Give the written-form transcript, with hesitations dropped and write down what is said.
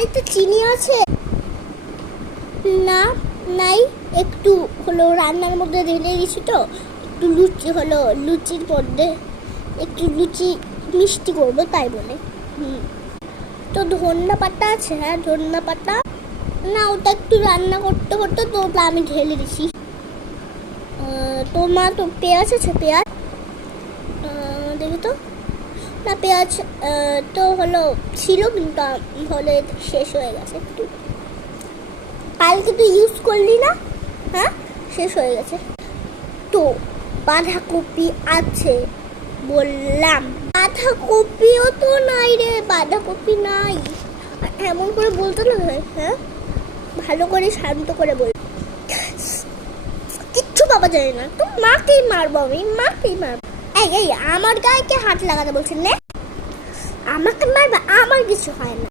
বাড়িতে চিনি আছে? না, নাই। একটু হলো রান্নার মধ্যে ঢেলে দিয়েছি তো, একটু লুচি হলো, লুচির মধ্যে একটু লুচি মিষ্টি করবো তাই বলে। তো ধন্যা পাতা আছে? হ্যাঁ, ধন্যা পাতা। না, ওটা একটু রান্না করতে করতে তো ওটা আমি ঢেলে দিছি। তোমার তো পেঁয়াজ আছে? পেঁয়াজ দেখি তো। না, পেঁয়াজ তো হলো ছিল, কিন্তু হলে শেষ হয়ে গেছে। একটু কালকে তুই ইউজ করলি না? হ্যাঁ, শেষ হয়ে গেছে। তো বাঁধাকপি আছে বললাম। বাঁধাকপিও তো নাই রে, বাঁধাকপি নাই। এমন করে বলতে না হয়। হ্যাঁ, ভালো করে শান্ত করে বল। কিচ্ছু বাবা জানি না, তো মাকেই মারবো আমি, মাকেই মারবো। এই এই আমার গায়ে কে হাত লাগাতে বলছেন? নে, আমাকে মারবে, আমার কিছু হয় না।